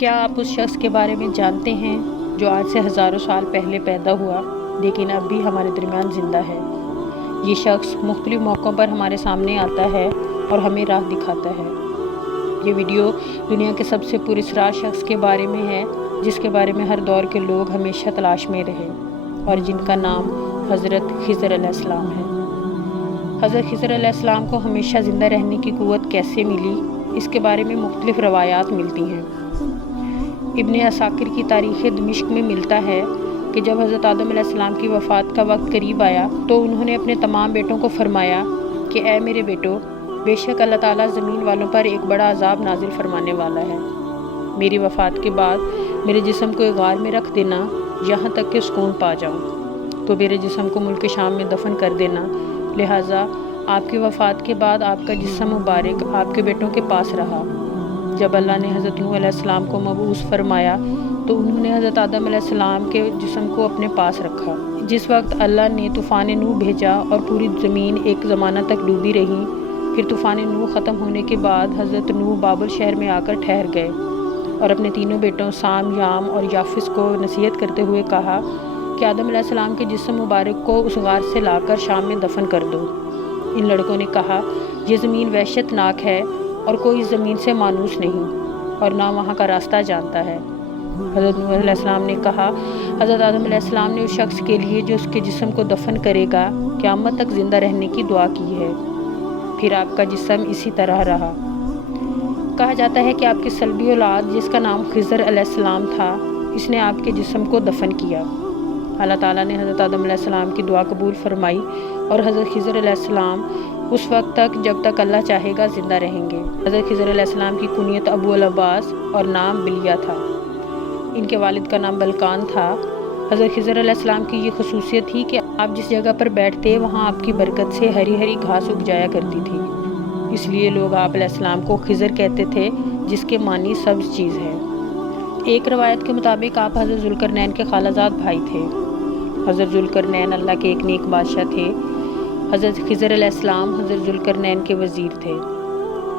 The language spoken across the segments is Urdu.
کیا آپ اس شخص کے بارے میں جانتے ہیں جو آج سے ہزاروں سال پہلے پیدا ہوا لیکن اب بھی ہمارے درمیان زندہ ہے؟ یہ شخص مختلف موقعوں پر ہمارے سامنے آتا ہے اور ہمیں راہ دکھاتا ہے۔ یہ ویڈیو دنیا کے سب سے پراسرار شخص کے بارے میں ہے جس کے بارے میں ہر دور کے لوگ ہمیشہ تلاش میں رہے اور جن کا نام حضرت خضر علیہ السلام ہے۔ حضرت خضر علیہ السلام کو ہمیشہ زندہ رہنے کی قوت کیسے ملی، اس کے بارے میں مختلف روایات ملتی ہیں۔ ابن عساکر کی تاریخ دمشق میں ملتا ہے کہ جب حضرت آدم علیہ السلام کی وفات کا وقت قریب آیا تو انہوں نے اپنے تمام بیٹوں کو فرمایا کہ اے میرے بیٹو، بے شک اللہ تعالیٰ زمین والوں پر ایک بڑا عذاب نازل فرمانے والا ہے۔ میری وفات کے بعد میرے جسم کو ایک غار میں رکھ دینا یہاں تک کہ سکون پا جاؤں، تو میرے جسم کو ملک شام میں دفن کر دینا۔ لہٰذا آپ کی وفات کے بعد آپ کا جسم مبارک آپ کے بیٹوں کے پاس رہا۔ جب اللہ نے حضرت نوح علیہ السلام کو مبعوث فرمایا تو انہوں نے حضرت آدم علیہ السلام کے جسم کو اپنے پاس رکھا۔ جس وقت اللہ نے طوفان نوح بھیجا اور پوری زمین ایک زمانہ تک ڈوبی رہی، پھر طوفان نوح ختم ہونے کے بعد حضرت نوح بابل شہر میں آ کر ٹھہر گئے اور اپنے تینوں بیٹوں سام، یام اور یافس کو نصیحت کرتے ہوئے کہا کہ آدم علیہ السلام کے جسم مبارک کو اس غار سے لا کر شام میں دفن کر دو۔ ان لڑکوں نے کہا، یہ زمین وحشت ناک ہے اور کوئی زمین سے مانوس نہیں اور نہ وہاں کا راستہ جانتا ہے۔ حضرت نوح علیہ السلام نے کہا، حضرت آدم علیہ السلام نے اس شخص کے لیے جو اس کے جسم کو دفن کرے گا قیامت تک زندہ رہنے کی دعا کی ہے، پھر آپ کا جسم اسی طرح رہا۔ کہا جاتا ہے کہ آپ کی صلبی اولاد جس کا نام خضر علیہ السلام تھا، اس نے آپ کے جسم کو دفن کیا۔ اللہ تعالیٰ نے حضرت آدم علیہ السلام کی دعا قبول فرمائی اور حضرت خضر علیہ السلام اس وقت تک جب تک اللہ چاہے گا زندہ رہیں گے۔ حضرت خضر علیہ السلام کی کنیت ابو العباس اور نام بلیہ تھا۔ ان کے والد کا نام بلقان تھا۔ حضرت خضر علیہ السلام کی یہ خصوصیت تھی کہ آپ جس جگہ پر بیٹھتے وہاں آپ کی برکت سے ہری ہری گھاس اگ جایا کرتی تھی، اس لیے لوگ آپ علیہ السلام کو خضر کہتے تھے جس کے معنی سبز چیز ہے۔ ایک روایت کے مطابق آپ حضرت ذوالقرنین کے خالہ زاد بھائی تھے۔ حضرت ذوالقرنین اللہ کے ایک نیک بادشاہ تھے۔ حضرت خضر علیہ السلام حضرت ذوالقرنین کے وزیر تھے۔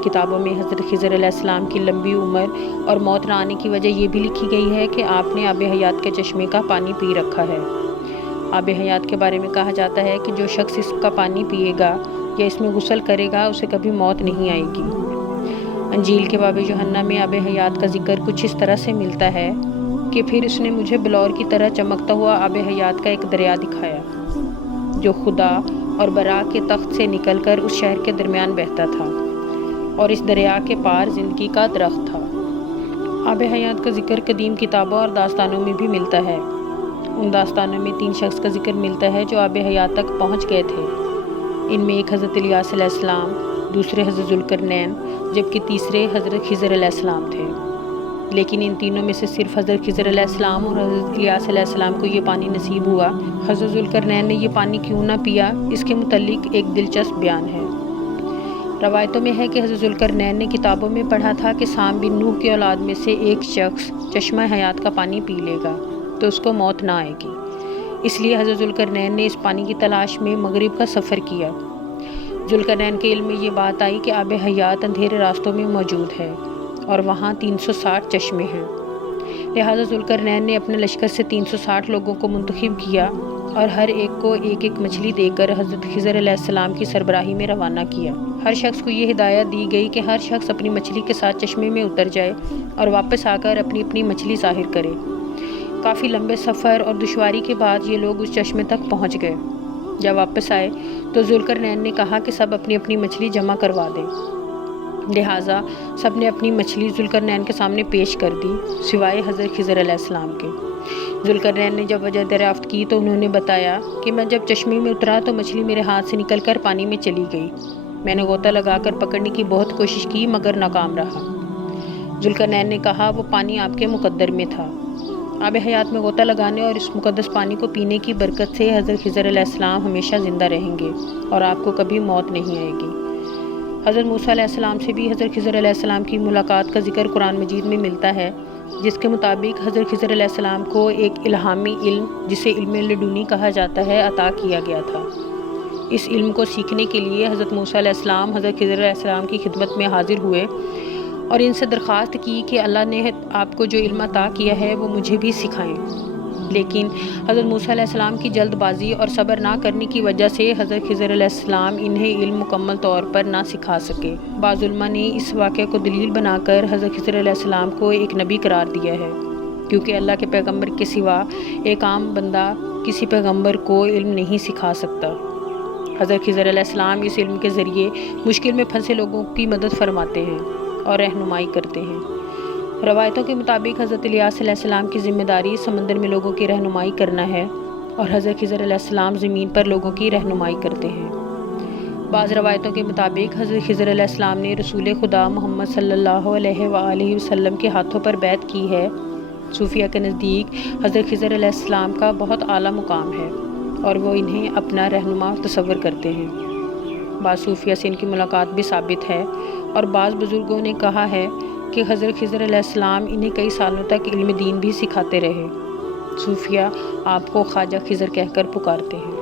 کتابوں میں حضرت خضر علیہ السلام کی لمبی عمر اور موت نہ آنے کی وجہ یہ بھی لکھی گئی ہے کہ آپ نے آب حیات کے چشمے کا پانی پی رکھا ہے۔ آب حیات کے بارے میں کہا جاتا ہے کہ جو شخص اس کا پانی پیے گا یا اس میں غسل کرے گا اسے کبھی موت نہیں آئے گی۔ انجیل کے باب یوحنا میں آب حیات کا ذکر کچھ اس طرح سے ملتا ہے کہ پھر اس نے مجھے بلور کی طرح چمکتا ہوا آب حیات کا ایک دریا دکھایا جو خدا اور برا کے تخت سے نکل کر اس شہر کے درمیان بہتا تھا، اور اس دریا کے پار زندگی کا درخت تھا۔ آب حیات کا ذکر قدیم کتابوں اور داستانوں میں بھی ملتا ہے۔ ان داستانوں میں 3 شخص کا ذکر ملتا ہے جو آب حیات تک پہنچ گئے تھے۔ ان میں ایک حضرت الیاس علیہ السلام، دوسرے حضرت ذوالقرنین، جبکہ تیسرے حضرت خضر علیہ السلام تھے۔ لیکن ان تینوں میں سے صرف حضرت خضر علیہ السلام اور حضرت الیاس علیہ السلام کو یہ پانی نصیب ہوا۔ حضرت ذوالقرنین نے یہ پانی کیوں نہ پیا، اس کے متعلق ایک دلچسپ بیان ہے۔ روایتوں میں ہے کہ حضرت ذوالقرنین نے کتابوں میں پڑھا تھا کہ سام بن نوح کی اولاد میں سے ایک شخص چشمہ حیات کا پانی پی لے گا تو اس کو موت نہ آئے گی، اس لیے حضرت ذوالقرنین نے اس پانی کی تلاش میں مغرب کا سفر کیا۔ ذوالقرنین کے علم میں یہ بات آئی کہ آب حیات اندھیرے راستوں میں موجود ہے اور وہاں 360 چشمے ہیں۔ لہٰذا ذوالقرنین نے اپنے لشکر سے 360 لوگوں کو منتخب کیا اور ہر ایک کو ایک ایک مچھلی دے کر حضرت خضر علیہ السلام کی سربراہی میں روانہ کیا۔ ہر شخص کو یہ ہدایت دی گئی کہ ہر شخص اپنی مچھلی کے ساتھ چشمے میں اتر جائے اور واپس آ کر اپنی اپنی مچھلی ظاہر کرے۔ کافی لمبے سفر اور دشواری کے بعد یہ لوگ اس چشمے تک پہنچ گئے۔ جب واپس آئے تو ذوالقرنین نے کہا کہ سب اپنی اپنی مچھلی جمع کروا دیں۔ لہٰذا سب نے اپنی مچھلی ذوالقرنین کے سامنے پیش کر دی سوائے حضرت خضر علیہ السلام کے۔ ذوالقرنین نے جب وجہ دریافت کی تو انہوں نے بتایا کہ میں جب چشمے میں اترا تو مچھلی میرے ہاتھ سے نکل کر پانی میں چلی گئی۔ میں نے غوطہ لگا کر پکڑنے کی بہت کوشش کی مگر ناکام رہا۔ ذوالقرنین نے کہا، وہ پانی آپ کے مقدر میں تھا۔ آب حیات میں غوطہ لگانے اور اس مقدس پانی کو پینے کی برکت سے حضرت خضر علیہ السلام ہمیشہ زندہ رہیں گے اور آپ کو کبھی موت نہیں آئے گی۔ حضرت موسیٰ علیہ السلام سے بھی حضرت خضر علیہ السلام کی ملاقات کا ذکر قرآن مجید میں ملتا ہے، جس کے مطابق حضرت خضر علیہ السلام کو ایک الہامی علم جسے علم لدنی کہا جاتا ہے عطا کیا گیا تھا۔ اس علم کو سیکھنے کے لیے حضرت موسیٰ علیہ السلام حضرت خضر علیہ السلام کی خدمت میں حاضر ہوئے اور ان سے درخواست کی کہ اللہ نے آپ کو جو علم عطا کیا ہے وہ مجھے بھی سکھائیں، لیکن حضرت موسیٰ علیہ السلام کی جلد بازی اور صبر نہ کرنے کی وجہ سے حضرت خضر علیہ السلام انہیں علم مکمل طور پر نہ سکھا سکے۔ بعض علماء نے اس واقعے کو دلیل بنا کر حضرت خضر علیہ السلام کو ایک نبی قرار دیا ہے، کیونکہ اللہ کے پیغمبر کے سوا ایک عام بندہ کسی پیغمبر کو علم نہیں سکھا سکتا۔ حضرت خضر علیہ السلام اس علم کے ذریعے مشکل میں پھنسے لوگوں کی مدد فرماتے ہیں اور رہنمائی کرتے ہیں۔ روایتوں کے مطابق حضرت الیاس علیہ السلام کی ذمہ داری سمندر میں لوگوں کی رہنمائی کرنا ہے اور حضرت خضر علیہ السلام زمین پر لوگوں کی رہنمائی کرتے ہیں۔ بعض روایتوں کے مطابق حضرت خضر علیہ السلام نے رسول خدا محمد صلی اللہ علیہ وآلہ وسلم کے ہاتھوں پر بیعت کی ہے۔ صوفیہ کے نزدیک حضرت خضر علیہ السلام کا بہت اعلیٰ مقام ہے اور وہ انہیں اپنا رہنما تصور کرتے ہیں۔ بعض صوفیہ سے ان کی ملاقات بھی ثابت ہے اور بعض بزرگوں نے کہا ہے کہ حضرت خضر علیہ السلام انہیں کئی سالوں تک علم دین بھی سکھاتے رہے۔ صوفیہ آپ کو خواجہ خضر کہہ کر پکارتے ہیں۔